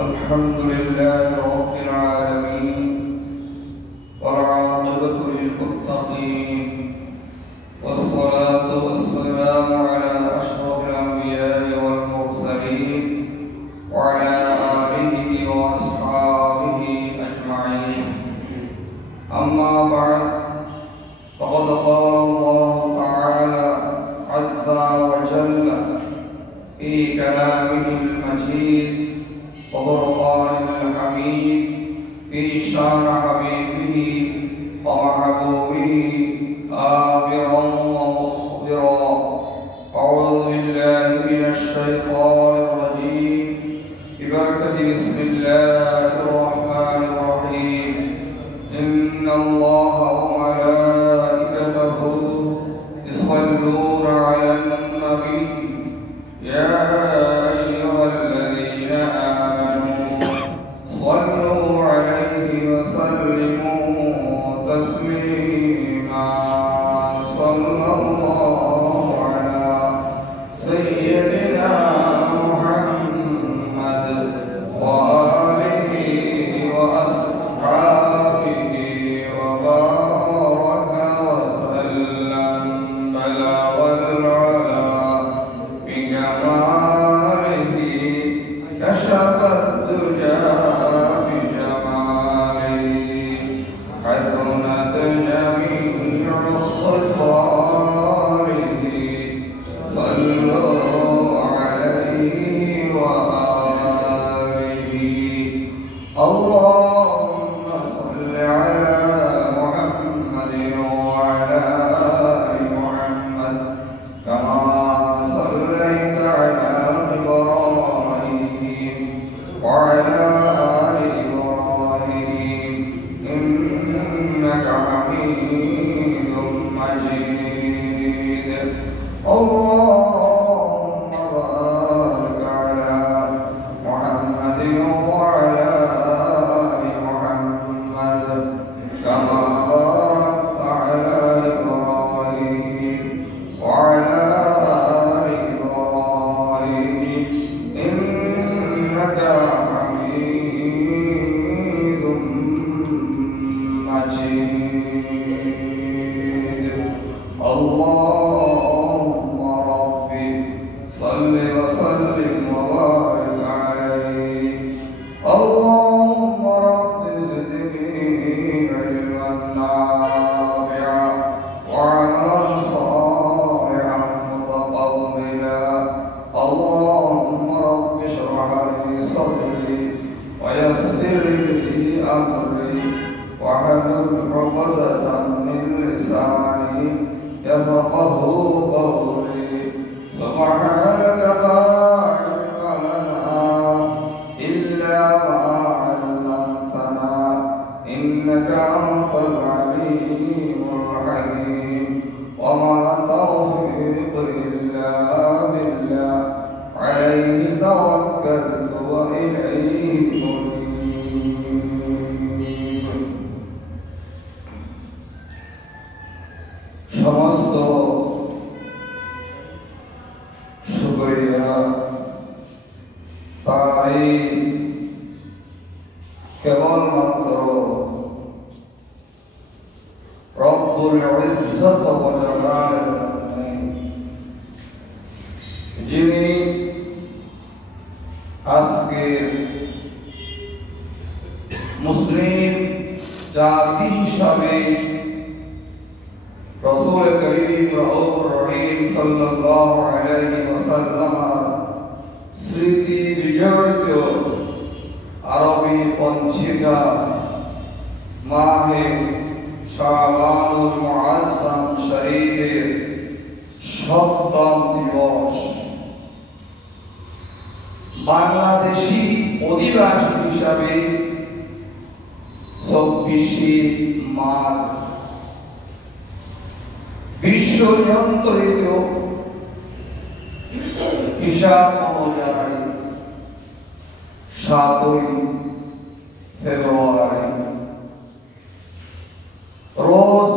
الحمد لله رب العالمين والعاقبة للمتقين والصلاة والسلام على أشرف الأنبياء والمرسلين وعلى آله وأصحابه أجمعين. أما بعد، فقد قال الله تعالى عز وجل في كلامه المجيد وفرقان الحميد في شان حبيبه ومحبوبه آمرا ومخبرا. أعوذ بالله من الشيطان الرجيم ببركة بسم الله الرحمن الرحيم. إن الله وملائكته يصلون على النبي يا أيها الذين آمنوا صلوا عليه وسلموا تسليما. صلى الله على سيدنا محمد وآله وأصحابه وبارك وسلم. بلغ العلا بجماله كشف الدجى بجماله حسنت جميع خصاله. صلوا عليه وآله. اللهم صل على محمد وعلى آل محمد كما صليت على إبراهيم وعلى آل إبراهيم إنك حميد مجيد. اللهم بارك على محمد وعلى آل محمد كما باركت على إبراهيم وعلى آل إبراهيم إنك حميد مجيد. اللهم ربي صل وسلم وبارك عليه. اللهم رب زدني علما نافعا وعملا صالحا متقبلا. اللهم رب اشرح لي صدري ويسر لي أمري واحلل عقدة من لساني يفقهوا قولي. سبحانك لا علم لنا إلا ما علمتنا إنك أنت العليم الحكيم. وما توفيقي إلا بالله عليه توكلت وإليه أنيب. সমস্ত শুকরিয়া তারিফ কেবলমাত্র রব্বুল ইজ্জত ওয়া জালালের জন্য, যিনি আজকে মুসলিম জাতি হিসাবে রাসূল করিম রাউফুর রহিম সাল্লাল্লাহু আলাইহি ওয়াসাল্লাম স্মৃতি বিজড়িত আরবি পঞ্জিকা মাহে শাবানুল মুআজ্জাম শরীফের ৭ম দিবস বাংলাদেশি অধিবাসী হিসাবে ২৪শে মার্চ বিশ্ব নিয়ন্ত্রিত হিসাব অনুযায়ী ৭ই ফেব্রুয়ারি রোজ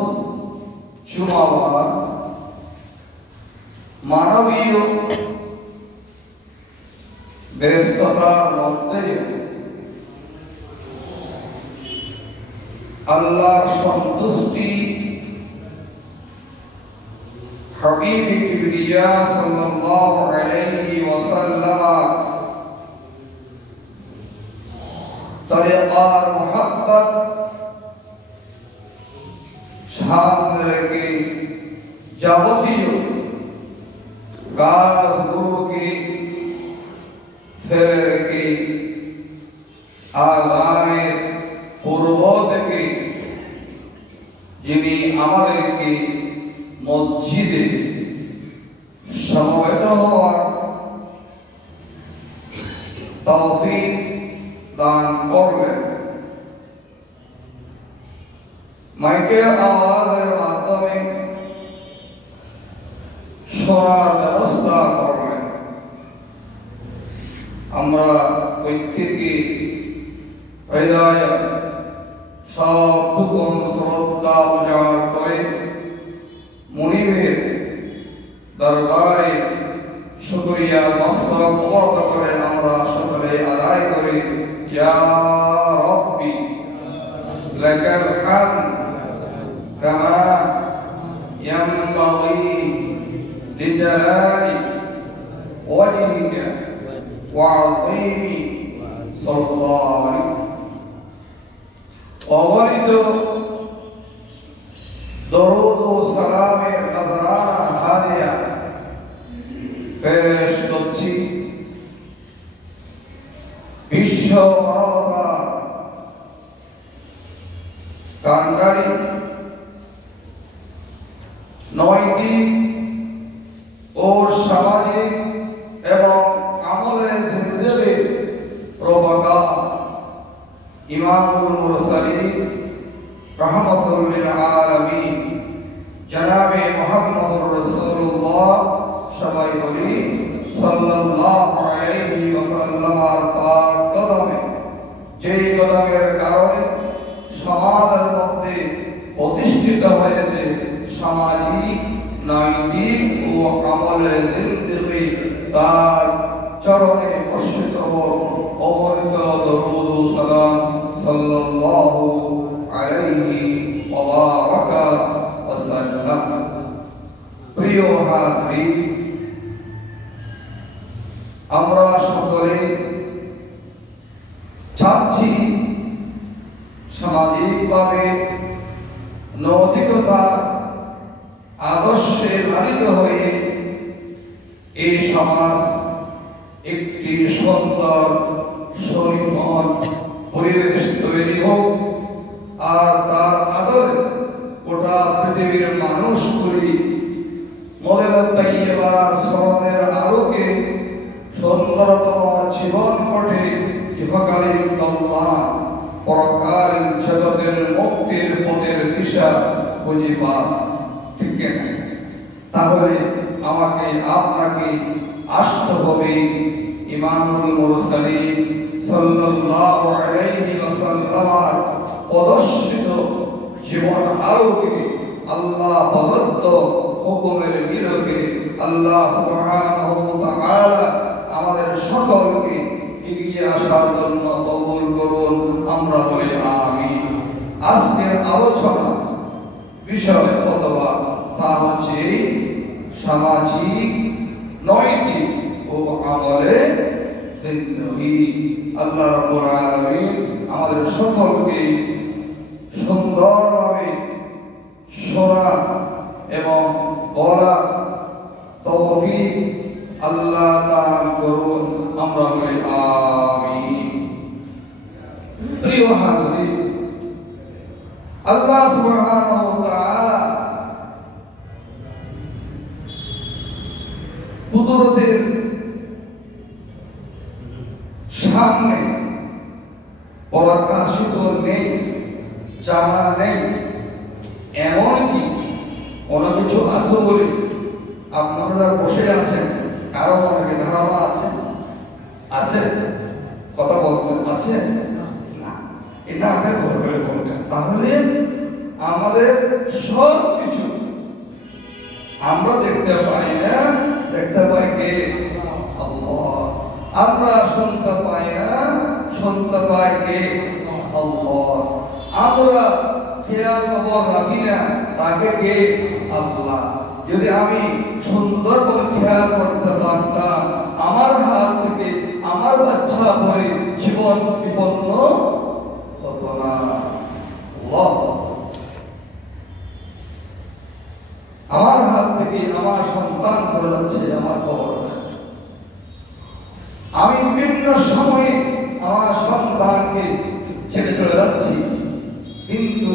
জুমাবার মানবীয় ব্যস্ততার মধ্যে আল্লাহর সন্তুষ্টি হাবিব কিবরিয়া সাল্লাল্লাহু আলাইহি ওয়াসাল্লাম তরিকার মোহাব্বত সামনে রেখে যাবতীয় কাজগুলোকে ফেলে রেখে আযানের পূর্ব থেকে যিনি আমাদেরকে মসজিদে সমবেত হওয়ার তৌফিক দান করলেন, মাইকের আওয়াজের মাধ্যমে শোনার ব্যবস্থা করলেন। আমরা প্রত্যেকে হৃদয়ে সবটুকু শ্রদ্ধা উজাড় করে মুনিবের দরবারে শুকরিয়া মস্তক মুবারক করে আমরা সকলে আদায় করি, ইয়া রাব্বি লাকাল হামদ কামা ইয়ানবাগি লিজালালি ওয়াজহিকা ওয়া আযীমি সুলতানিক। অগণিত দরুদ ও সালামের নজরানা হাদিয়া পেশ করছি বিশ্ব মানবতা কাণ্ডারী নৈতিক ও সামাজিক এবং আমলে জিন্দেগির প্রবক্তা ইমামুল মুরসালিন রাহমাতুল লিল আলামিন জনাবে মুহাম্মদুর রাসূলুল্লাহ সবাই বলি সাল্লাল্লাহু আলাইহি ওয়াসাল্লামের পাক কদমে, যেই কদমের কারণে সমাজের মধ্যে প্রতিষ্ঠিত হয়েছে সামাজিক নৈতিক ও আমলে জিন্দেগি, তার চরণে বর্ষিত অগণিত দরুদ ও সালাম সাল্লাল্লাহু আলাইহি ওয়া বারাকা ওয়া সাল্লাম। প্রিয় হাজরিন, আমরা সকলে চাচ্ছি সামাজিকভাবে নৈতিকতা আদর্শে লালিত হয়ে এই সমাজ একটি সুন্দর সুনির্মল পরিবেশ তৈরি হোক, আর তার আদরে গোটা পৃথিবীর মানুষগুলি মদিনাতুত তাইয়্যিবার সনদের আলোকে সুন্দরতম জীবন পথে ইহকালীন কল্যাণ পরকালীন জগতের মুক্তির পথের দিশা খুঁজে পান। ঠিক না? তাহলে আমাকে আপনাকে আসতে হবে ইমামুল মুরসালিন সাল্লাল্লাহু আলাইহি ওয়াসাল্লামের প্রদর্শিত জীবন আলোকে, আল্লাহ প্রদত্ত হুকুমের নিরকে আল্লাহ সুবহানাহু ওয়া তাআলা আমাদের সকলকে এগিয়ে আসার জন্য কবুল করুন, আমরা বলি আমিন। আজকের আলোচনা বিষয় অথবা তা হচ্ছে সামাজিক নৈতিক ও আমলে জিন্দেগি। আল্লাহ রাব্বুল আলামিন আমাদের সকলকে সুন্দরভাবে শোনা এবং বলা তৌফিক আল্লাহ দান করুন, আমরা বলি আমিন। প্রিয় হাজরিন, আল্লাহ সুবহানাহু ওয়া তাআলা কুদরতের সামনে প্রকাশিত নেই, জানা নেই, এমনকি কোনো কিছু আছে বলে আপনারা যারা বসে আছেন কারো মনে ধারণা আছে? আছে? কথা বলবেন আছে না? এটা আমাদের বলবেন। তাহলে আমাদের সব কিছু আমরা দেখতে পাই না, দেখতে পাই কে? আল্লাহ। আমরা শুনতে পাই না, শুনতে পাই কে? আল্লাহ। আমরা খেয়াল খবর রাখি না, তাকে কে? আল্লাহ। যদি আমি সুন্দরভাবে খেয়াল করতে পারতাম, আমার হাত থেকে আমার বাচ্চা পরে জীবন বিপন্ন হতো না। আমার হাত থেকে আমার সন্তান করে যাচ্ছে, আমার খবর নাই। আমি বিভিন্ন সময়ে আমার সন্তানকে ছেড়ে চলে যাচ্ছি, কিন্তু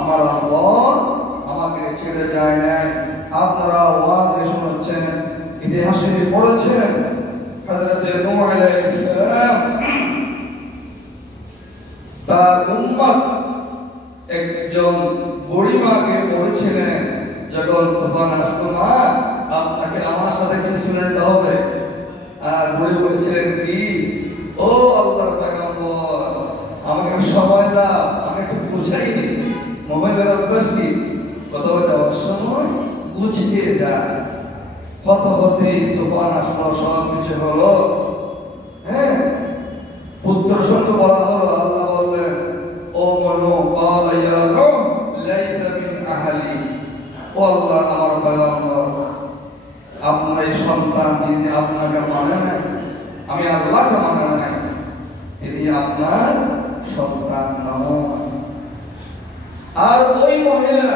আমার আল্লাহ আমাকে ছেড়ে যায় নাই। আপনারা ওয়াজে শুনেছেন, ইতিহাসে পড়েছেন, হযরত নূহ আলাইহিস সালাম তার উম্মত একজন বুড়িমাকে বলেছিলেন, যখন তুফান আসতো, মা আপনাকে আমার সাথে কিছু শুনে যেতে হবে। আর বুড়ি বলেছিলেন কি, ও আল্লাহর পয়গম্বর, আমাকে সময় দাও, আমি একটু বুঝাই দিই। মোবাইলের অভ্যাস কি, কোথাও যাওয়ার সময় গুছিয়ে যায়। হত হতেই তুফান আসলো, সব কিছু হলো। হ্যাঁ, পুত্র সঙ্গে বলা হলো, আল্লাহ বললেন, ও মনু ক্বালা ইয়া নূহ লাইসা মিন আহলি। ও আল্লাহ, আমার পয়গম্বর, আপনার এই সন্তান যিনি আপনাকে মানে নাই, আমি আল্লাহকে মানে নাই, তিনি আপনার সন্তান নয়। আর ওই মহিলা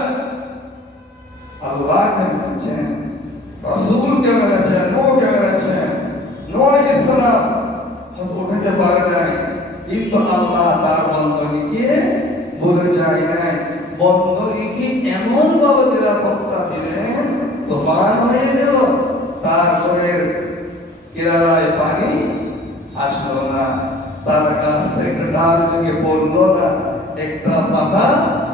আল্লাহকে মেনেছেন, রাসূলকে মেনেছেন, নূহকে মেনেছেন। নূহ আলাইহিস সালাম হয়তো উঠাতে পারে নাই, কিন্তু আল্লাহ তার বন্ধনীকে ভুলে যায় নাই। বন্ধনীকে এমন ভাবে নিরাপত্তা দিলেন, তুফান হয়ে গেল, তারপরে কিনারায় পানি আসলো না, তার কাছ থেকে ডাল ভেঙে পড়লো না, একটা পাতা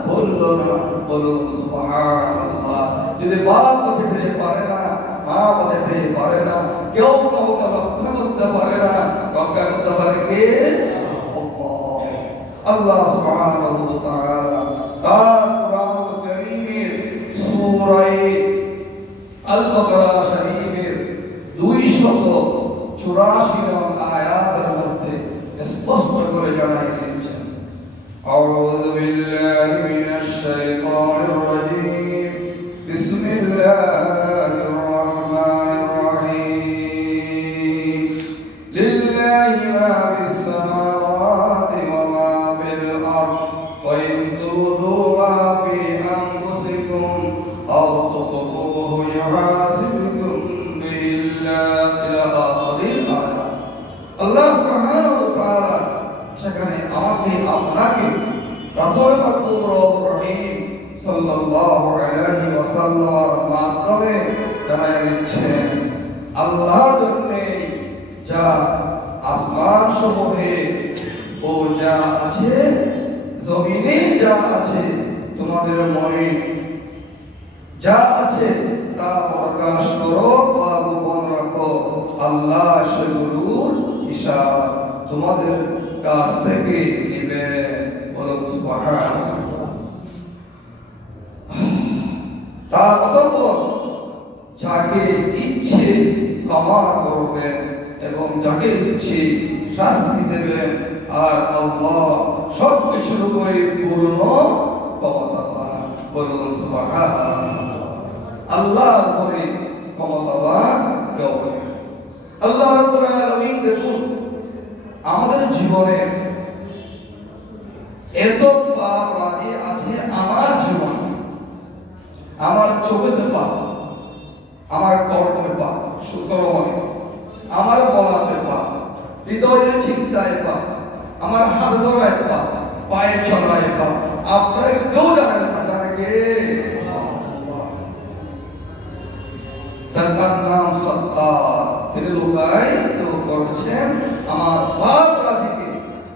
পড়লো না। বলুন সুবহানাল্লাহ। যদি বাপ বাঁচাতে পারে না, মা বাঁচাতে পারে না, কেউ কাউকে রক্ষা করতে পারে না, রক্ষা করতে পারে কে? আল্লাহ সুবহানাহু ওয়া তাআলা তার কুরআনুল কারীমের সূরা আল বাকারা শরীফের 284 নং আয়াতের মধ্যে স্পষ্ট করে জানাই দিয়েছেন, আউযু বিল্লাহি মিনাশ শাইতানির রাজীম, বিসমিল্লাহির রাহমানির রাহিম, লিল্লাহি মা ফিস সামাওয়াতি ওয়া মা ফিল আরদ, ওয়া ইন তুবদু মা ফি আনফুসিকুম আও তুখফুহু ইউহাসিবকুম বিল্লাহি ইলা আখিরিল আয়াত। আল্লাহ সুবহানাহু ওয়া তাআলা সেখানে আমাকে আপনাকে রাসূল মাকবুল রউফুর রহিম সাল্লাল্লাহু আলাইহি ওয়াসাল্লামের মাধ্যমে জানায় দিচ্ছেন, আল্লাহর জন্য যা আসমান সমূহে ও যা আছে জমিনে যা আছে, তোমাদের মনে যা আছে তা প্রকাশ করো বা গোপন রাখো, আল্লাহ সেগুলোর হিসাব তোমাদের কাছ থেকে নেবে। বলুন সুবহানাল্লাহ। তার অতঃপর যাকে ইচ্ছে ক্ষমা করবেন এবং যাকে ইচ্ছে শাস্তি দেবেন, আর আল্লাহ সবকিছুর উপরে পূর্ণ ক্ষমতাবান। বলুন সুবহানাল্লাহ। আল্লাহর উপরে ক্ষমতাবান কেউ নেই। আল্লাহ রাব্বুল আলামিন দেখুন, আমাদের জীবনে এত পাপ রাজি আছে, আমার জীবন, আমার চোখের পাপ, আমার কর্মের পাপ, সুতরাং আমার বলাতে পাপ, হৃদয়ের চিন্তায় পাপ, আমার হাত ধরায় পাপ, পায়ে চলায় পাপ। আপনারা কেউ জানেন না, জানে কে? তার নাম সত্তার। তিনি লুকায়িত করছেন আমার পাপ রাজিকে।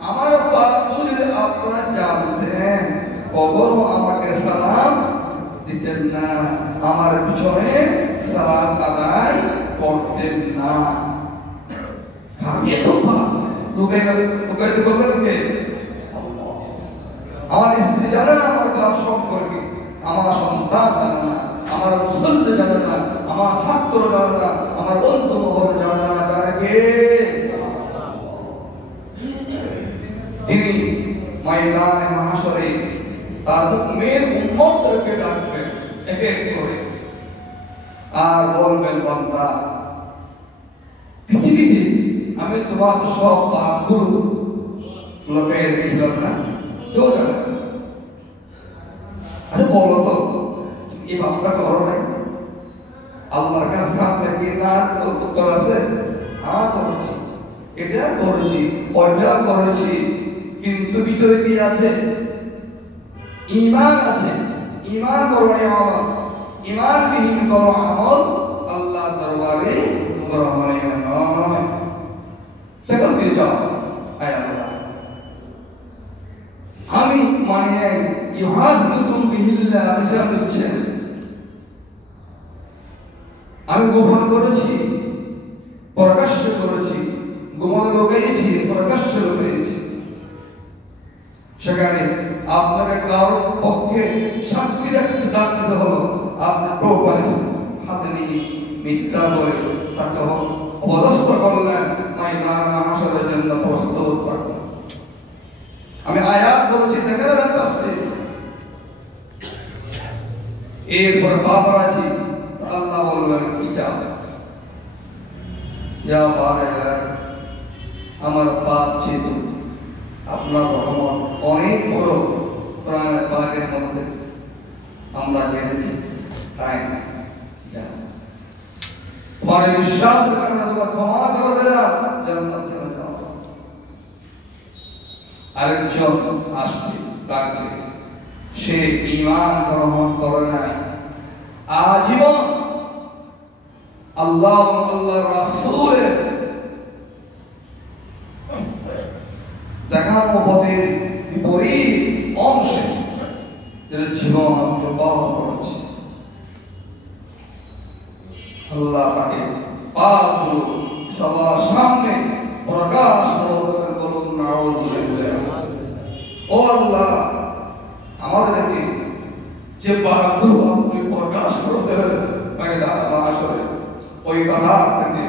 আমার পাপ যদি আপনারা জানতেন, কখনো আমাকে সালাম দিতেন না, আমার পিছনে সালাম আদায় করতেন না। এত পাপ লুকায়িত করলেন কে? আল্লাহ। আমার স্ত্রী জানে না আমার পাপ সম্পর্কে, আমার সন্তান জানে না, আমার মুসল্লি জানে না, আমার ছাত্র জানে না, আমার বন্ধু মহল জানে না, জানে কে? তিনি ময়দানে মাহশরে তার হুকুমের উম্মতদেরকে ডাকবেন এক এক করে, আর বলবেন বান্দা পৃথিবীতে আমি তোমাকে সব পাপগুলো লুকিয়ে রেখেছিলাম না, কেউ জানে না। আচ্ছা বলো তো এই পাপটা করো নাই? আল্লাহর কাছে সামনে কি না উত্তর আছে? হ্যাঁ করেছি, এটা করেছি, ওইটা করেছি, কিন্তু ভিতরে কি আছে? ঈমান আছে। ঈমান করো আমল, ঈমানবিহীন করো আমল আল্লাহর দরবারে গ্রহণীয় নয়। তখন কি চাও? আয় আল্লাহ আমি মানে ইউহাসিবুকুম বিহিল্লাহ, বিচার দিচ্ছেন। আমি গোপন করেছি, প্রকাশ্য করেছি, গোপন লুকিয়েছি, প্রকাশ্য লুকিয়েছি। সেখানে আপনাকে কারোর পক্ষে শান্তি রাখতে থাকতে হলো, আপনার প্রবাস হাতে নিয়ে মিথ্যা বলে তাকে অপদস্থ করলেন, ময়দান হাসরের জন্য প্রস্তুত থাকুন। আমি আয়াত বলছি, দেখে নেবেন তাফসীর। এরপর বাবার আছি, আল্লাহ বলবেন কি চাও? যা বাবা আমার পাপ ছিল, আপনার রহমত অনেক বড়, প্রায় পাকের মধ্যে আমরা জেনেছি, তাই না? তোমার বিশ্বাসের কারণে তোমার ক্ষমা করে দিলাম, জান্নাত চলে যাও। আরেকজন আসবে ডাকবে, সে ঈমান গ্রহণ করে নাই, আজীবন আল্লাহ আল্লাহর রাসূলের দেখানো পথের বিপরীত অংশে জীবন নির্বাহ করেছে। আল্লাহ তাকে পাপগুলো সবার সামনে প্রকাশ করে বলুন, নাউযুবিল্লাহ। ও আল্লাহ, আমাদেরকে যে পাপগুলো আপনি প্রকাশ করতে ময়দান মাশরে, ওই কথা থেকে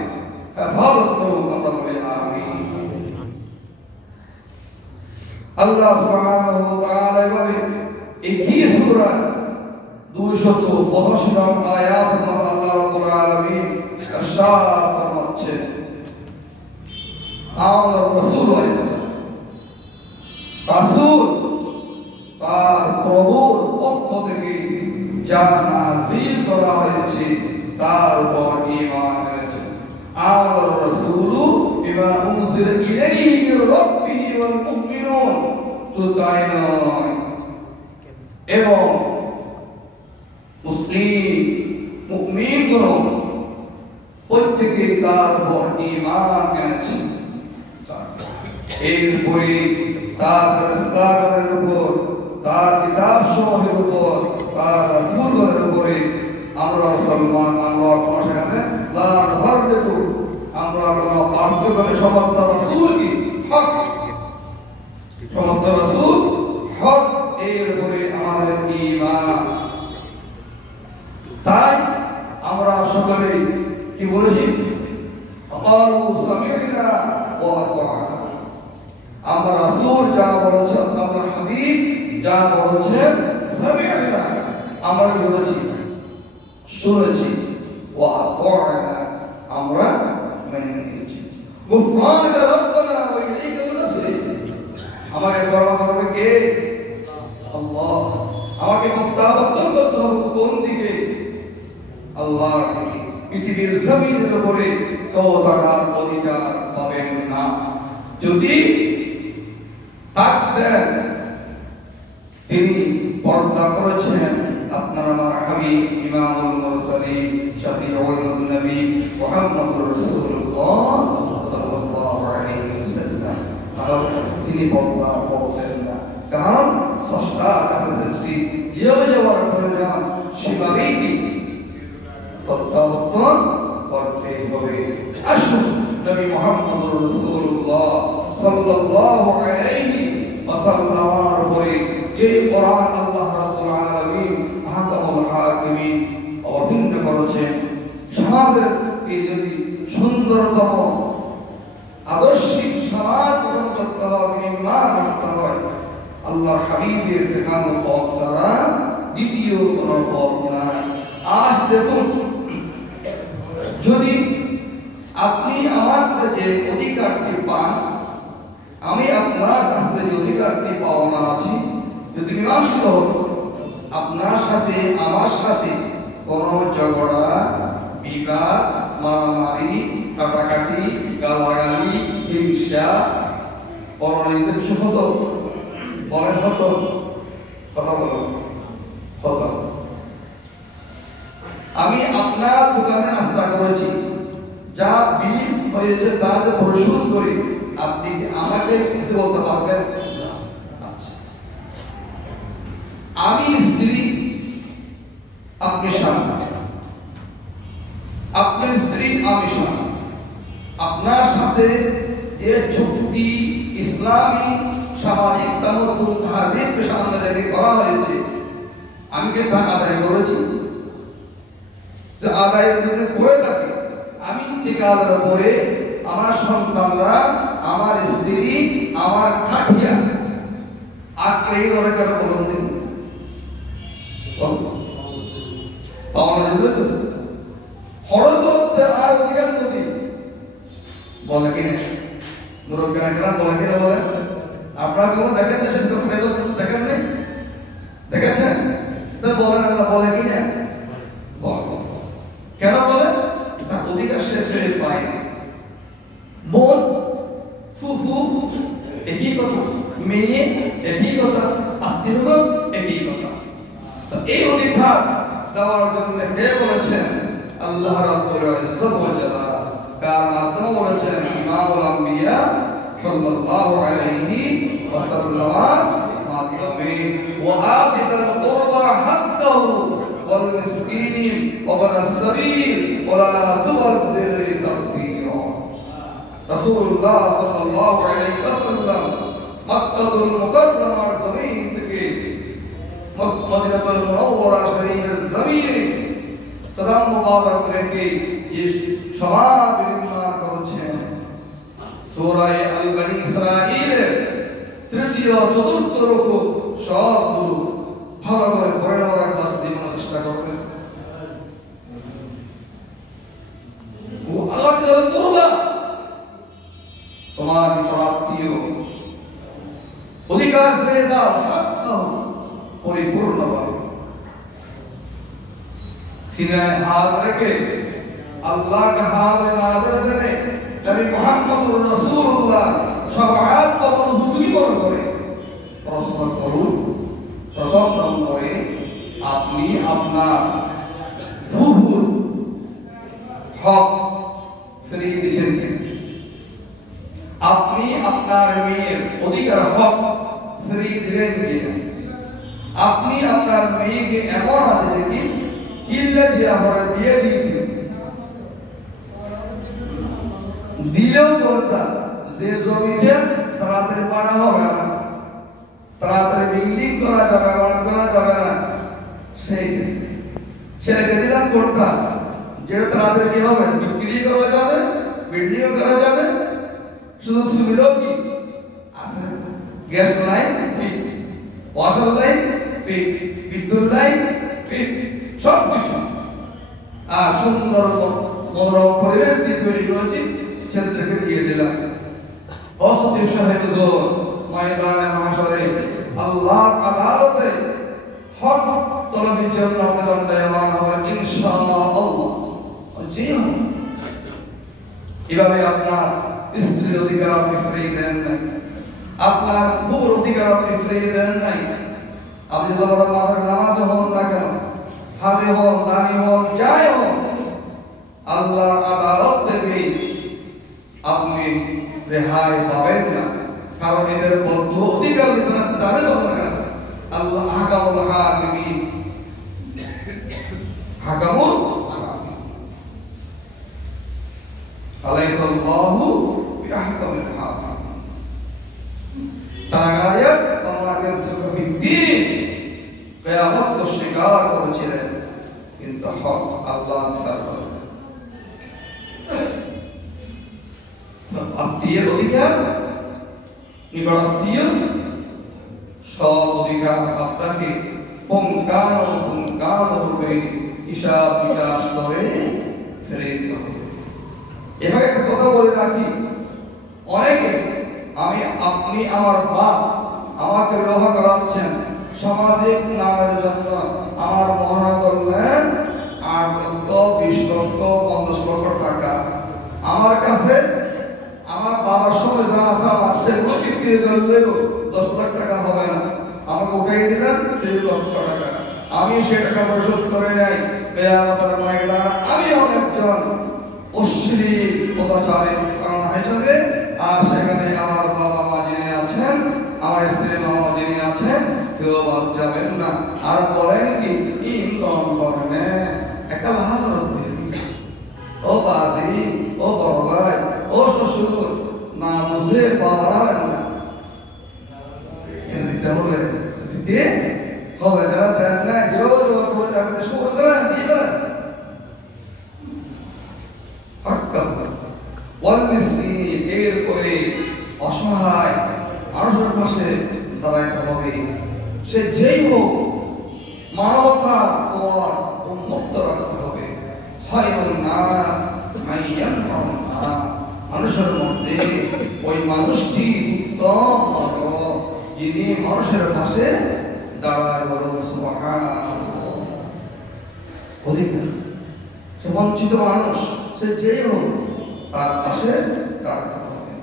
হেফাজত করুন, আমরা বলি আমিন। আল্লাহ সুবহানাহু ওয়া তাআলা বলে একই সূরা 285 নং আয়াতের মধ্যে আল্লাহ রাব্বুল আলামিন ইরশাদ ফরমাচ্ছেন, আমাদের রাসূল রাসূল তার প্রভুর পক্ষ থেকে যা নাযিল করা হয়েছে তার উপর ঈমান এনেছে। আমাদের রাসূল বিমা উনজিলা ইলাইহি মির রাব্বিহি ওয়াল মুমিনুন, শুধু তাই নয়, এবং মুসলিম মুমিনগণ প্রত্যেকে তার উপর ঈমান এনেছে। এরপরে তার ফেরেশতাগণের উপর, তার কিতাব সমূহের উপর, তার রাসূলগণের উপরে আমরা মুসলমান, আমরা সেখানে লা নুফাররিকু, আমরা কোনো পার্থক্য করে সমস্ত রাসূলকে হক, সমস্ত রাসূল হক, এর উপরে আমাদের ঈমান। তাই আমরা সকলে কি বলেছি? ক্বালু সামি'না ওয়া আতা'না। আমরা রাসূল যা বলেছেন, আল্লাহর হাবিব যা বলেছেন, সামি'না আমরা বলেছি, শুনেছি, ওয়া আতা'না আমরা মেনে নিয়েছি। গুফরানকা রাব্বানা ওয়া ইলাইকাল মাসির, আমাকে ক্ষমা করবে কে? আল্লাহ। আমাকে প্রত্যাবর্তন করতে হবে কোন দিকে? আল্লাহ। পৃথিবীর জমিনের উপরে কেউ থাকার অধিকার পাবেন না। যদি থাকতেন, তিনি পর্দা করেছেন আপনার আমার হাবিব ইমামুল মুরসালিন শফিউল নবী মুহাম্মদুর রাসূলুল্লাহ সাল্লাল্লাহু আলাইহি ওয়াসাল্লাম, তিনি পর্দা করতেন না। কারণ স্রষ্টার কাছে সৃষ্টি যে যাওয়ার প্রয়োজন সেভাবেই প্রত্যাবর্তন করতে হবে। আসুন নবী মুহাম্মদুর রাসূলুল্লাহ সাল্লাল্লাহু আলাইহি ওয়াসাল্লামের উপরে যে কোরআন আল্লাহ রাব্বুল আলামিন আহকামুল হাকিমিন অবতীর্ণ করেছেন, সমাজকে যদি সুন্দরতম আদর্শিক সমাজ গঠন করতে হয়, নির্মাণ করতে হয়, আল্লাহর হাবিবের দেখানো পথ ছাড়া দ্বিতীয় কোনো পথ নাই। আজ দেখুন, যদি আপনি আমার কাছে অধিকারটি পান, আমি আপনার কাছ থেকে অধিকারটি পাওনা আছি, যদি মীমাংসিত হতো, আপনার সাথে আমার সাথে কোনো ঝগড়া, বিবাদ, মারামারি, কাটাকাটি, গালাগালি, হিংসা, পরনিন্দা কিছু হতো? বলেন হতো? কথা বলেন হতো? আমি আপনার দোকানে নাস্তা করেছি, যা বিল হয়েছে তা যে পরিশোধ করি, আপনি কি আমাকে কিছু বলতে পারবেন? আমি স্ত্রী, আপনি স্বামী, আপনি স্ত্রী, আমি স্বামী, আপনার সাথে যে চুক্তি ইসলামী সামাজিক তামাদ্দুন তাহযীব সামনে রেখে করা হয়েছে, আমি কি তা আদায় করেছি? যে আদায় যদি করে থাকি, আমি ইন্তেকালের পরে আমার সন্তানরা, আমার স্ত্রী, আমার খাটিয়া আটকেই দরকার বলুন দিন পাওনা যাবে তো? খরচ করতে আর অধিকার নদী বলে কিনা? মুরব্বীরা কেনা বলে কিনা? বলে আপনার কেউ দেখেন না? সেটা দেখেন নাই? দেখেছেন? তো বলেন আমরা বলে কিনা? কেন বলে? তার অধিকার সে ফিরে পায়নি। বোন, ফুফু একই কথা, মেয়ে একই কথা, আত্মীয় একই কথা। তো এই অধিকার দেওয়ার জন্য কে বলেছেন? আল্লাহ রাব্বুল ইজ্জত ওয়া জালাল। কার মাধ্যমে বলেছেন? ইমামুল আম্বিয়া সাল্লাল্লাহু আলাইহি ওয়াসাল্লাম মাধ্যমে। ওয়া আতিল কুরবা হাক্কাহু ওয়াল মিসকিন ওয়া বানাস সাবিল ওয়া লা তুবাদ্দির তাবযীরা। রাসূলুল্লাহ সাল্লাল্লাহু আলাইহি ওয়াসাল্লাম মক্কাতুল মুকাররমার জমিন থেকে মদিনাতুল মুনাওয়ারা শরীফের জমিনে কদম মুবারক রেখে এই সমাজ নির্মাণ করেছেন। সূরা আল বনী ইসরাঈলের তৃতীয় চতুর্থ রুকু সবগুলো ভালো করে পড়ে নেওয়ার চেষ্টা করবেন। ও আল্লাহ তওবা, তোমার আত্মীয় অধিকার ফিরে দাও, পরিপূর্ণভাবে সিনায় হাত রেখে আল্লাহকে হাত নাজর দেনে নবী মুহাম্মদুর রাসূলুল্লাহ শাফাআত পাওয়ার হুজুরি মনে করে প্রশ্ন করুন। প্রথম নম্বরে, আপনি আপনার ফুফুর হক ফিরিয়ে দিয়েছেন কিনা? আপনি আপনার মেয়ের অধিকার হক ফিরিয়ে দিলেন কিনা? আপনি আপনার মেয়েকে এমন আছে যে কি কিল্লে দিয়ে আপনার বিয়ে দিয়েছেন, দিলেও কোনটা? যে জমিটা তাড়াতাড়ি পাড়া হবে না, তাড়াতাড়ি বিল্ডিং করা যাবে, বাড়ি করা যাবে না, সেটাকে দিলাম কোনটা? যেটা তাড়াতাড়ি কি হবে? বিক্রি করা যাবে, বিল্ডিং করা যাবে, সুযোগ সুবিধাও কি আছে? Gas line fit, water line fit, বিদ্যুৎ লাইন ফিট, সব কিছু। আর সুন্দর মনোরম পরিবেশ দিয়ে তৈরি করেছি, ছেলেদেরকে দিয়ে দিলাম। অসতীব সাহেব ময়দানে মাশারে আল্লাহর আদালতে হক তলবের জন্য আবেদন দেওয়ান হবে ইনশাআল্লাহ। জি হ্যাঁ, এভাবে আপনার স্ত্রীর অধিকার আপনি ফিরিয়ে দেন নাই, আপনার ফুফুর অধিকার আপনি ফিরিয়ে দেন নাই। আপনি যত বড় নামাজ হন না কেন, হাজে হন, দানি হন, যাই হন, আল্লাহর আদালত থেকে আপনি রেহাই পাবেন না। কারণ এদের বদ্ধ অধিকার যাবে তোমার কাছে। আল্লাহ হাকামুল হাকিমিন, হাকামুল হাকিমিন, আলাইহিল্লাহু বিআহকামিল হাকিমিন। তার আয়াত তোমাদের বিদ্যিন কিয়ামত স্বীকার করেছিলেন, কিন্তু হক আল্লাহ স্বীকার করেন। আত্মীয়ের অধিকার, আত্মীয় সব অধিকার আপনাকে পুঙ্খানুপুঙ্খানুরূপে হিসাব বিকাশ করে ফেলে দিতে হবে। এভাবে একটা কথা বলে রাখি, অনেকে আপনি আমার বাপ আমাকে বিবাহ করাচ্ছেন সামাজিক নামের জন্য, আমার মহড়া করলেন 8 লক্ষ 20 লক্ষ 50 লক্ষ টাকা। আমার কাছে আমার বাবার সঙ্গে যা আছে আমার সেগুলো বিক্রি করলেও 10 লাখ টাকা হবে না। আমাকে উঠাই দিলেন 3 লক্ষ টাকা, আমি সে টাকা পরিশোধ করে নাই। বেয়ামতের মহিলা আমি অনেকজন অশ্লীল অত্যাচারের কারণ হিসেবে, আর সেখানে আমার বাবা মা যিনি আছেন, আমার স্ত্রী বাবা যিনি আছেন, কেউ বাদ যাবেন না। আর বলেন কি ইনকম করেন একটা ভালো ও বাজি, ও বড় ভাই, ও শ্বশুর না বুঝে পাওয়ার না দিতে হবে, দিতে হবে। যারা দেন না কেউ জোর করে যাবে শুরু করেন দিয়ে দেন। এরপরে অসহায় মানুষের পাশে দাঁড়াইতে হবে। সে যেই হোক মানবতার পর উন্মুক্ত রাখতে হবে। মানুষের মধ্যে ওই মানুষটি উত্তম মানব যিনি মানুষের পাশে দাঁড়ায়। বলুন সুবহানাল্লাহ। অধিকার সে বঞ্চিত মানুষ, সে যেই হোক তার পাশে দাঁড়াতে হবে।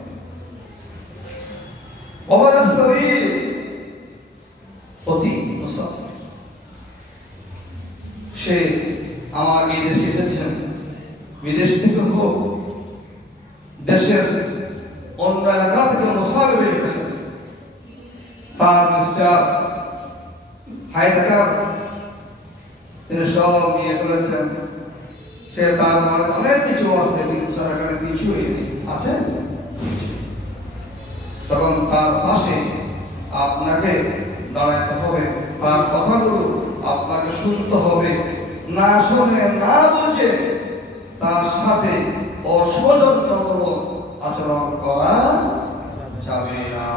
সে আমার এই দেশে এসেছেন, বিদেশ থেকে হোক দেশের অন্য এলাকা থেকে মুসাফির এসেছেন, তার মিস্টার হায়দার তিনি সব নিয়ে ফেলেছেন। সে তার মানে অনেক কিছু আছে, কিন্তু সরকারের কিছুই আছে। তখন তার পাশে আপনাকে দাঁড়াতে হবে, তার কথাগুলো আপনাকে শুনতে হবে। না শুনে না বুঝে তার সাথে অসৌজন্যমূলক আচরণ করা যাবে না।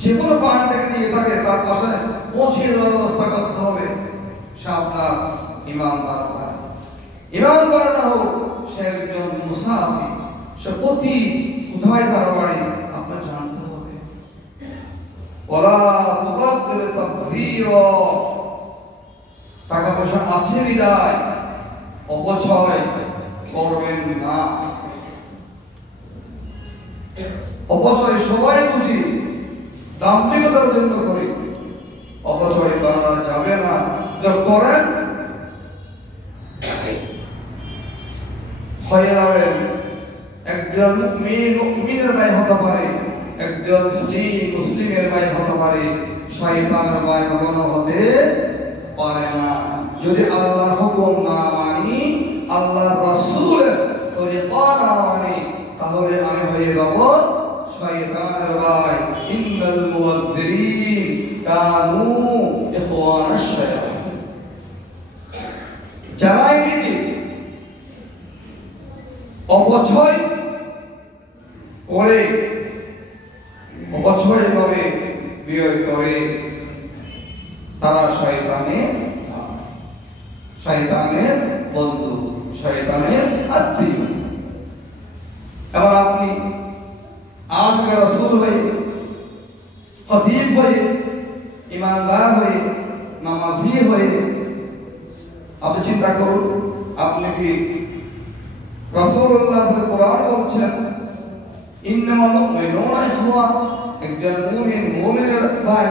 যে কোনো পানটাকে দিয়ে থাকে তার পাশে পৌঁছে দেওয়ার ব্যবস্থা করতে হবে। সে আপনার ইমানদার না, ইমানদার না হোক সে একজন মুসাফির, সে প্রতি কোথায় তার বাড়ি আপনার জানতে হবে। ওলা তুবাদদিল তাকসীরা, টাকা পয়সা আছে বিদায় অপচয় করবেন না। অপচয় সবাই বুঝি, দাম্ভিকতার জন্য করি, অপচয় করা যাবে না। যখন করেন হয়ে যাবেন একজন মুমিনের ভাই হতে পারে, একজন মুসলিমের ভাই হতে পারে, শয়তানের ভাই কখনো হতে পারে না। যদি আল্লাহর হুকুম না মানি, আল্লাহর রাসূলের তরিকা না মানি, তাহলে আমি হয়ে যাব শয়তানের ভাই। ইন্নাল মুওয়াজ্জিরিন কানু ইখওয়ানাশ শায়াতিন। যারাই নাকি অপচয় করে, অপচয় করে ব্যয় করে, তারা শয়তানের বন্ধু, শয়তানের আত্মীয়। এবার আপনি আশিক রাসূল হয়ে, খতীব হয়ে, ইমানদার হয়ে, নামাজি হয়ে আপনি চিন্তা করুন, আপনি কি রাসূলুল্লাহ কোরআন বলছেন ইন্নামাল মুমিনুনা ইখওয়া, একজন মুমিনের ভাই।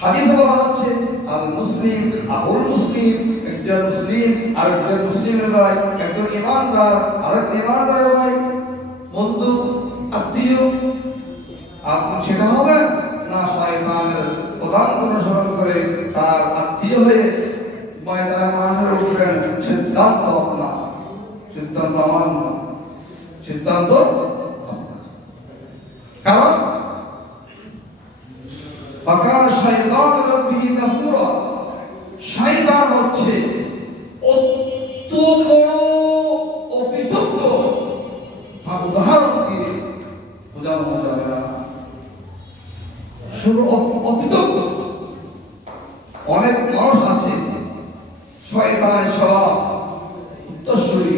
হাদিসে বলা হচ্ছে আল মুসলিম আহুল মুসলিম, একজন মুসলিম আর একজন মুসলিমের ভাই, একজন ইমানদার আর একজন ইমানদারের ভাই, বন্ধু আত্মীয়। আপনি সেটা হবে না শয়তানের প্রধান অনুসরণ করে তার আত্মীয় হয়ে ময়দানে মাঠে উঠবেন। সিদ্ধান্ত আপনার, সিদ্ধান্ত আমার না, সিদ্ধান্ত কারণ ফাকার শয়তান রাব্বিহি কাফুরা, শয়তান হচ্ছে অত বড় অবিচুক্ত। উদাহরণ দিয়ে বোঝানো যাবে না। শুধু অকৃতজ্ঞ। অনেক মানুষ আছে শয়তানের স্বভাব উত্তরসূরি,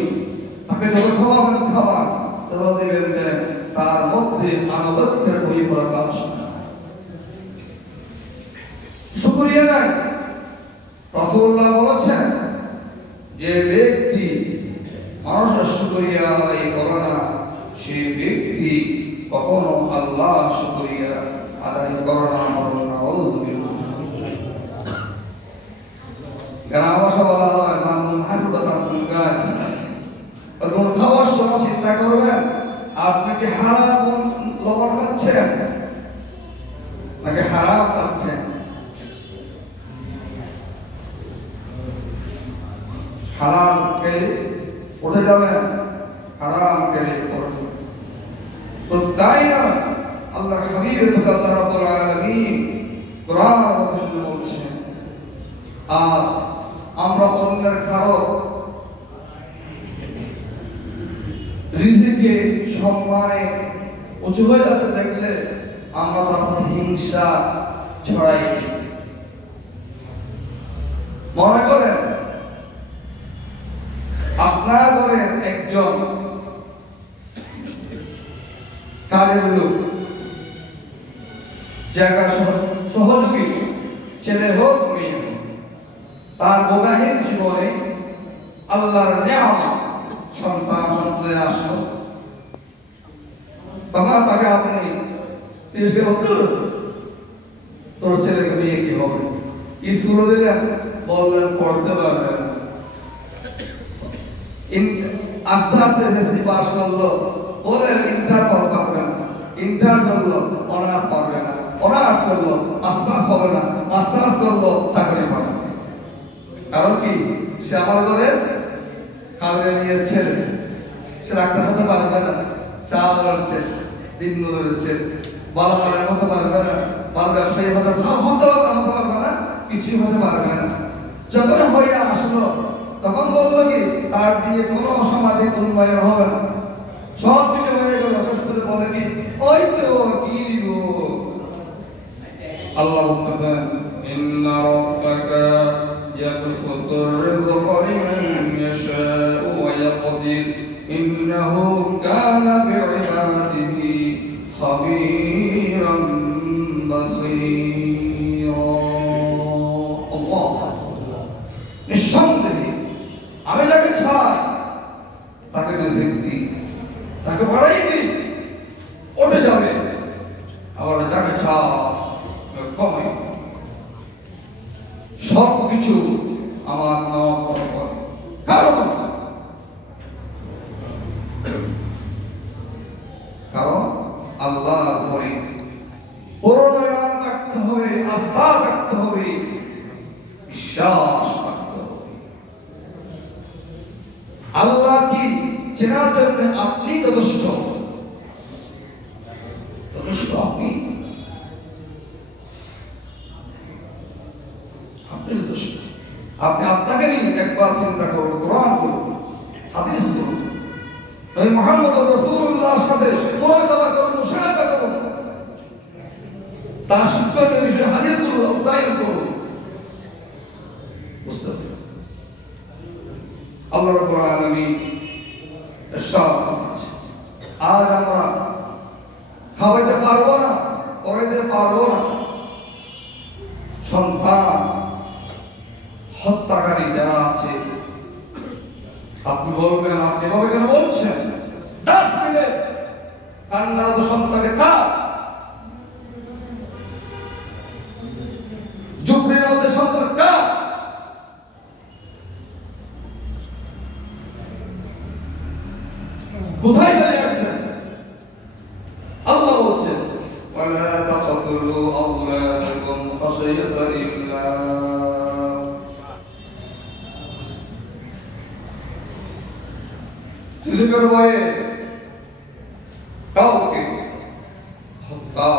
তাকে যত খাওয়াবেন খাবার তত দেখবেন যে তার মধ্যে আনুগত্যের বহিঃপ্রকাশ। শুকরিয়া নাই। রাসূলুল্লাহ বলেছেন যে ব্যক্তি মানুষের শুকরিয়া আদায় করে না, সে ব্যক্তি কখনো আল্লাহ শুকরিয়া আদায় করে না। খাওয়ার সময় চিন্তা করবেন আপনি কি হারাম লবণ খাচ্ছেন নাকি হারাম খাচ্ছেন। হালাল খেলে উঠে যাবেন, হারাম খেলে পড়বে। তো তাই না আল্লাহ হাবিব আল্লাহ রাব্বুল আলামিন কোরআন বলছেন, আজ আমরা অন্যের কারো রিজিকে সম্মানে উঁচু হয়ে যাচ্ছে দেখলে আমরা তার হিংসা ছড়াই। মনে করেন আপনার ঘরের একজন কাজের লোক, জায়গা সহযোগী ছেলে হোক মেয়ে হোক, তার বৈবাহিক জীবনে আল্লাহর নিয়ামত সন্তান সন্তানে আসলো, তখন তাকে আপনি তিরস্কার করতে তোর ছেলেকে মেয়ে কি হবে, স্কুলে দিলেন, বললেন পড়তে পারবে না, আস্তে আস্তে এসএসসি পাস করলো, বলে ইন্টার পারবে না, ইন্টার করলো অনার্স পারবে না, অনার্স করলো মাস্টার্স হবে না, মাস্টার্স করলো চাকরি পাবে না। কারণ কি, সে আমার ঘরে কাউকে নিয়ে ছেলে, সে ডাক্তার হতে পারবে না, চা রয়েছে, দিন রয়েছে, বলা হতে পারবে না, বড় ব্যবসায়ী হতে পারবে না, কিছুই হতে পারবে না। যখন হইয়া আসলো তখন বললো কি তার দিয়ে কোনো সামাজিক উন্নয়ন হবে না, সব কিছু হয়ে গেল। শেষ করে বলে কি ওই তো কি আল্লাহ বলতেছেন, ইন্না রাব্বাকা ইয়াবসুতুর রিজqa লিমান ইয়াশাউ ওয়া ইয়াকদির ইন্নাহু কানা বিইবাদিহি খাবীরান বাসীরা। আল্লাহ নিঃসন্দেহে আমি যাকে চাই তাকে রিজিক দিই, তাকে বাড়াই দিই, উঠে যাবে, আবার যাকে চাই কমে। সব কিছু আমার নাম করে, কারণ আল্লাহ ধরে পূর্ণায়ন থাকতে হবে, আস্থা থাকতে হবে, বিশ্বাস থাকতে হবে। আল্লাহ কি চেনার জন্য আপনি যথেষ্ট, যথেষ্ট আপনি যথেষ্ট। আপনি আপনাকে নিয়ে একবার চিন্তা করুন, কোরআন করুন, হাদিস করুন, নবী মুহাম্মদ রাসূলুল্লাহর সাথে মুরাকাবা করুন, মুশাহাদা করুন, তার শিক্ষণীয় বিষয়ে হাজির করুন, অধ্যয়ন করুন, বুঝতে পারবেন। আল্লাহ রাব্বুল আলামিন ইরশাদ করেছেন, আজ আমরা খাওয়াইতে পারবো না, পড়াইতে পারবো না, সন্তান হত্যাকারী যারা আছে, আপনি বলবেন আপনি এভাবে কেন বলছেন, ডাস্টবিনে কান্নারত সন্তানকে কার, ঝুপড়ির মধ্যে সন্তান কার, কোথায় চলে আসছেন? আল্লাহ বলছেন, ওয়ালা তাকতুলু আওলাদাকুম খাশিয়াতা ইমলাক। রিজিকের ভয়ে কাউকে হত্যা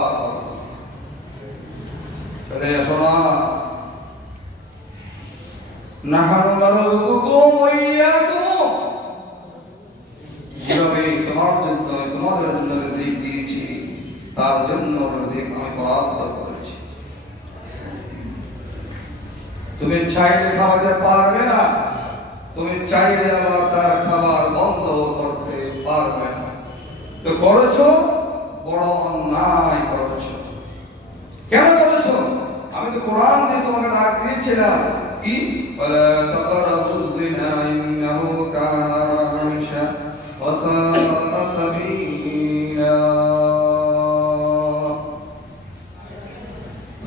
করে শোনা, নাহানু নারযুকুকুম ওয়া ইয়াকুম, যেভাবে তোমাদের জন্য রিজিক দিয়েছি তার জন্য রিজিক আমি বরাদ্দ করেছি। তুমি চাইলে খাওয়াতে পারবে না, তুমি চাইলে আবার তার খাবার বন্ধ করতে পারবে না। তো করেছো, বড় অন্যায় করেছো। কেন করেছো? আমি তো কোরআন দিয়ে তোমাকে ডাক দিয়েছিলাম কি ওয়ালা তাকরাবুয যিনা ইন্নাহু কানা ফাহিশা ওয়া সাআ সাবিলা।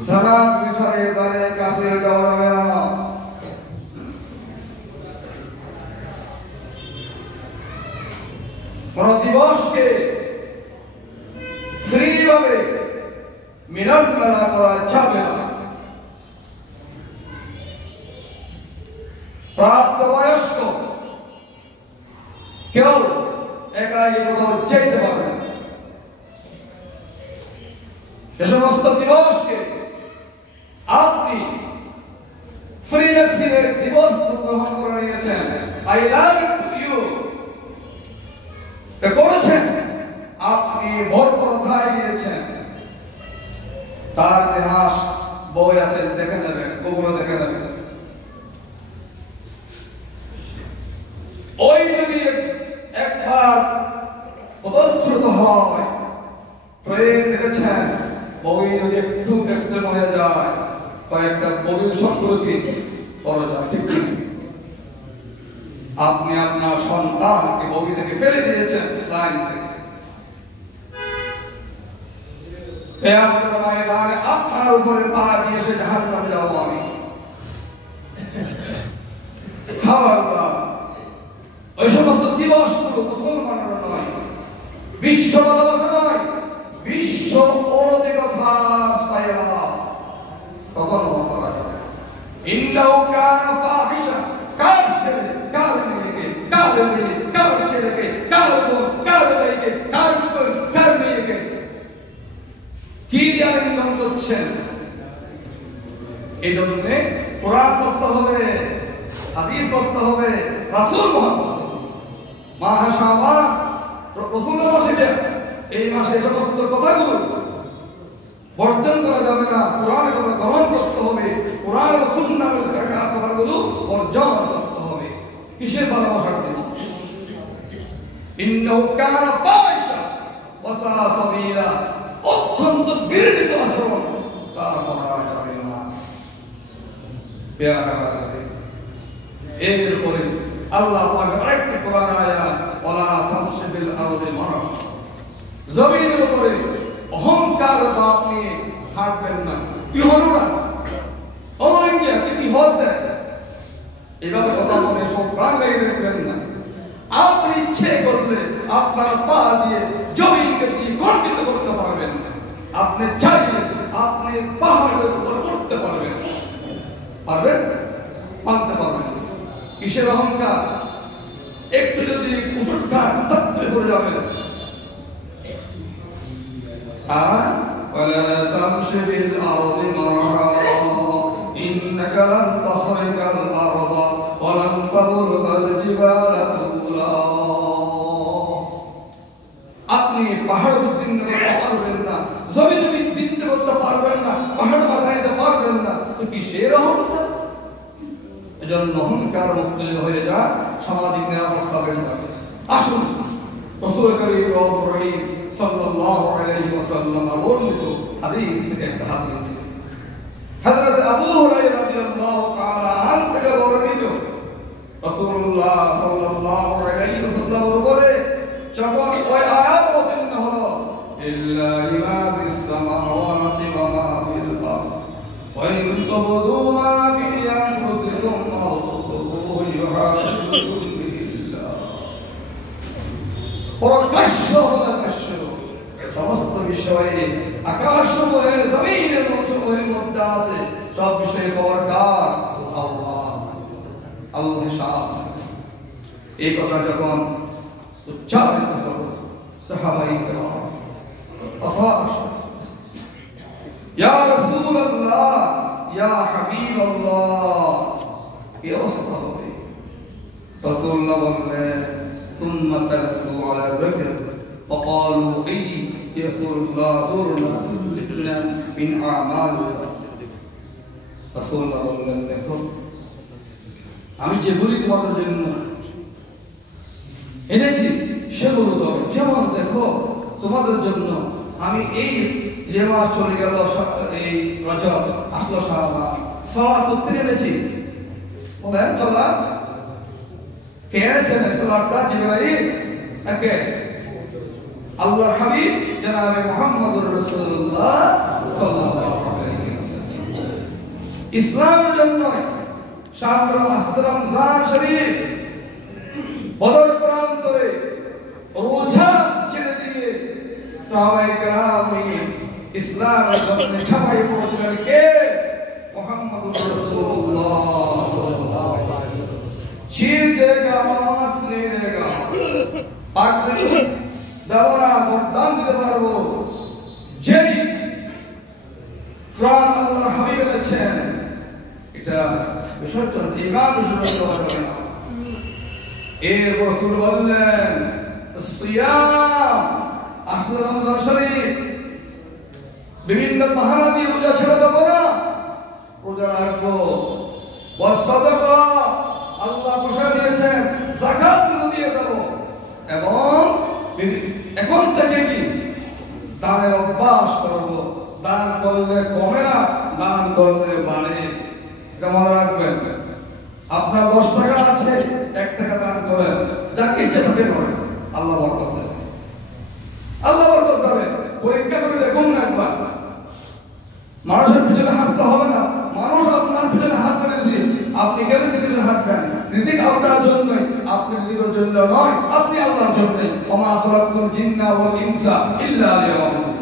যারা ভিতরে দাঁড়িয়ে কাছে যাওয়া যাবে না। কোন দিবসকে ফ্রি ভাবে মিলন মেলা করা যাবে না। প্রাপ্তবয়স্ক কেউ একা কোথাও যেতে পারবে না। যে সমস্ত দিবসকে আপনি ফ্রি ভ্যাকসিনের দিবস গ্রহণ করে নিয়েছেন, আই লাভ ইউ করেছেন, আপনি ভোট কথায় দিয়েছেন, তার ইতিহাস বই আছে, দেখে নেবেন, গুগলে দেখে নেবেন। ওই যদি একবার পদচ্যুত হয়, ট্রেন দেখেছেন, বই যদি একটু দেখতে মনে যায়, কয়েকটা বধূর সম্পর্কে করা যায়, ঠিক আপনি আপনার সন্তানকে বই থেকে ফেলে দিয়েছেন লাইন থেকে। কিয়ামতের ময়দানে আপনার উপরে পা দিয়ে সে জাহান্নামে যাবো আমি। খবরদার, ওই সমস্ত দিবসগুলো মুসলমানের নয়, বিশ্ব ভালোবাসা নয়, বিশ্ব অনৈতিকতা ছায়া কখনো করা যাবে। ইন্নাহু কানা ফাহিশা, কার ছেলে, কার মেয়েকে, কার মেয়ে, কার ছেলেকে, কার বোন, কার ভাইকে, কার বোন, কার মেয়েকে কি দিয়ে আলিঙ্গন করছেন? এই জন্য কোরআন পড়তে হবে, হাদিস পড়তে হবে, রাসূল মুহাম্মদ মাহে শাবান রাসূলের মাসে, এই মাসে সমস্ত কথাগুলো বর্জন করা যাবে না। কোরআনের কথা গ্রহণ করতে হবে, কোরআন ও সুন্নাহর কথাগুলো বর্জন করতে হবে। কিসের ভালোবাসার জন্য? ইন্নাহু কানা ফাহিশা ওয়া সাআ সাবিলা, অত্যন্ত ঘৃণিত আচরণ, তা করা যাবে না। এরপরে আল্লাহ পাক আরেকটি কোরআন আয়াত, ওয়ালা তামশি বিল আরদি মারহা, জমিনের উপরে অহংকার বাপ নিয়ে হাঁটবেন না। কি হলো না ওর ইন্ডিয়া কি হতে এইভাবে কথা বলে সব রাঙাই দেখবেন না। আপনি ইচ্ছে করলে আপনার পা দিয়ে জমিনকে দিয়ে খণ্ডিত করতে পারবেন না। আপনি চাইলে আপনি পাহাড়ের উপর উঠতে পারবেন, পারবেন? মানতে পারবেন? কিসের অহংকার? একটু যদি উঠুট খান তাহলে করে যাবেন। ولا تمش في الأرض مرحا إنك لن تخرق الأرض ولن تبلغ الجبال طولا। আপনি পাহাড় উদ্দিন করতে পারবেন না, জমিন উদ্দিন করতে পারবেন না, পাহাড় বাঁধাইতে পারবেন না, তো কিসের অহংকার? এজন্য অহংকার মুক্ত হয়ে যা, সামাজিক নিরাপত্তা বেড়ে যাবে। আসুন রাসূল করিম রহিম সাল্লাল্লাহু আলাইহি ওয়াসাল্লাম বর্ণিত হাদিস থেকে একটা হাদিস, হযরত আবু হুরায়রা রাদিয়াল্লাহু তাআলা আনহু থেকে বর্ণিত, রাসূলুল্লাহ সাল্লাল্লাহু আলাইহি ওয়াসাল্লাম বলে, যখন ওই আয়াত অবতীর্ণ হলো, ইল্লাহি মা ফিস সামাওয়াতি ওয়া মা ফিল আরদ ওয়া ইন তুবদু মা ফি আনফুসিকুম আও তুখফুহু ইউহাসিবুকুম বিল্লাহ। প্রকাশ্য প্রকাশ্য সমস্ত বিষয়ে, আকাশ সমূহে, জমিনের সমূহের মধ্যে আছে, সব বিষয়ে খবর কার? আল্লাহ। আল্লাহ সাহেব এই কথা যখন উচ্চারিত হলো, সাহাবায়ে কেরাম ইয়া রাসূলুল্লাহ, ইয়া হাবিবাল্লাহ, কি অবস্থা হবে? রাসূলুল্লাহ বললেন, ثم تلقوا على الرجل فقالوا اي يا رسول الله زورنا لنا من اعمال রাসূলুল্লাহ বললেন, দেখো আমি যেগুলি তোমাদের জন্য এনেছি সেগুলো দাও। যেমন দেখো তোমাদের জন্য আমি এই যে মাস চলে গেল, এই রজব আসলো, শাবান সালাত করতে এনেছি। বলেন চলা কে এনেছেন সালাতটা? জিবরাইল নাকি আল্লাহর হাবিব জনাবে মুহাম্মদুর রাসূলুল্লাহ সাল্লাল্লাহু আলাইহি ওয়াসাল্লাম। ইসলামের জন্য শাহর রমজান শরীফ বদর প্রান্তরে রোজা ছেড়ে দিয়ে সাহাবায়ে কেরাম ইসলামের জন্য ঝাঁপাই পড়েছিলেন। কে? মুহাম্মদুর রাসূলুল্লাহ সাল্লাল্লাহু আলাইহি ওয়াসাল্লাম। छीन देगा मात नहीं देगा, आखिर दवारा वरदान দিতে পারবো যেই প্রাণ আল্লাহর হাবিব এনেছেন। এটা বিষয়টা ইমান বুঝতে হবে না। এর রাসূল বললেন সিয়াম, আসলে রমজান শরীফ বিভিন্ন বাহানা দিয়ে রোজা ছেড়ে দেবো না, রোজা রাখবো। ওয়াস সাদাকা, আল্লাহ ঘোষণা দিয়েছেন যাকাত দিয়ে দেবো। এবং এখন থেকে কি দানের অভ্যাস করবো। দান করলে কমে না, দান করলে বাড়ে। এটা মনে রাখবেন। আপনার 10 টাকা আছে, 1 টাকা দান করেন, যাকে ইচ্ছে তাকে করেন, আল্লাহ বরকত দেবে। আল্লাহ বরকত দেবে। পরীক্ষা করে দেখুন না একবার। মানুষের পিছনে হাঁটতে হবে না, মানুষ আপনার পিছনে হাঁটতে দিয়েছে, আপনি কেন পিছনে হাঁটবেন? রিজিক আপনার জন্যই, আপনি রিজিকের জন্য নয়, আপনি আল্লাহর জন্যই। ওমা খালাকুল জিন্না ওয়াল ইনসা ইল্লা লিয়াবুদুন।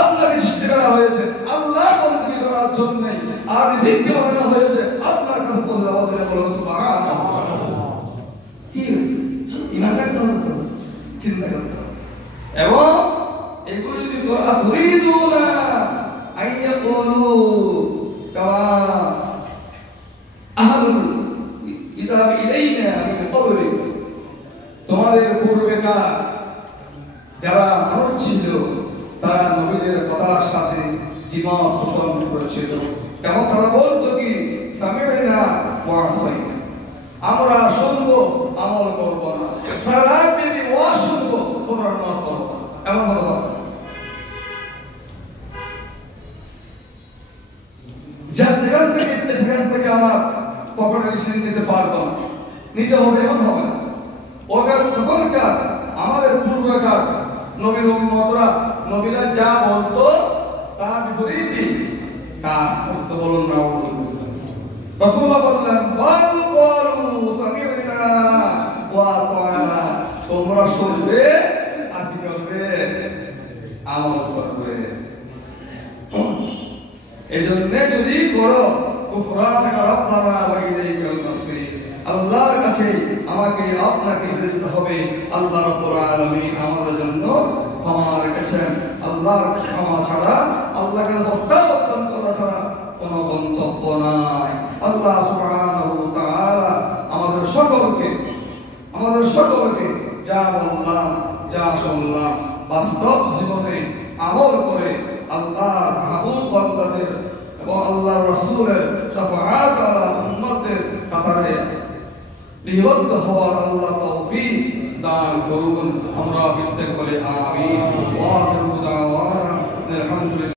আপনাকে সৃষ্টি করা হয়েছে আল্লাহর বندگی করার জন্যই, আর রিজিক দেওয়া হয়েছে আপনার কাছে বললে বলে বলুন সুবহানাল্লাহ। কি ঈমান রাখতে হবে, চিন্তা করতে হবে। এবং এগুলো যদি করা তুরিদুনা আইয়াকুলু কামা আহলুল কিতাব ইলাইনা মিন ক্বাবলি, তোমাদের পূর্বেকার যারা মানুষ ছিল তারা নবীদের কথার সাথে দ্বিমত পোষণ করেছিল। এবং তারা বলতো কি সামি'না ওয়া আসাইনা, আমরা শুনবো আমল করব না, তারা বিবি ওয়া শুনবো তোমরা নামাজ পড়ো না, এমন কথা বলে। যার যেখান থেকে ইচ্ছে সেখান থেকে আমার পকেটে ডিসিশন নিতে পারবো না, নিতে হবে এমন হবে না। ওদের তখনকার আমাদের পূর্বকার নবীর উম্মতরা নবীরা যা বলতো তার বিপরীতই কাজ করতে। বলুন না রাসূলুল্লাহ বললেন বাল ক্বালু সামি'না ওয়া আতা'না, তোমরা শুনবে আর কি করবে? আমল করবে। এজন্য যদি করো কুফরানাকা রাব্বানা ওয়া ইলাইকাল মাসির, আল্লাহর কাছে আমাকে আপনাকে ফিরে যেতে হবে। আল্লাহ রাব্বুল আলামিন আমাদের জন্য ক্ষমা রেখেছেন। আল্লাহর ক্ষমা ছাড়া, আল্লাহকে প্রত্যাবর্তন করা ছাড়া কোনো গন্তব্য নাই। আল্লাহ সুবহানাহু ওয়া তাআলা আমাদের সকলকে যা বললাম যা শুনলাম বাস্তব জীবনে আমল করে আল্লাহর মাহবুব বান্দাদের এবং আল্লাহর রাসূলের শাফাআত আলা উম্মতের কাতারে লিপিবদ্ধ হওয়ার আল্লাহ তৌফিক দান করুন। আমরা প্রত্যেক বলে আমিন। ওয়া আখিরু দাওয়ানা আলহামদুলিল্লাহ।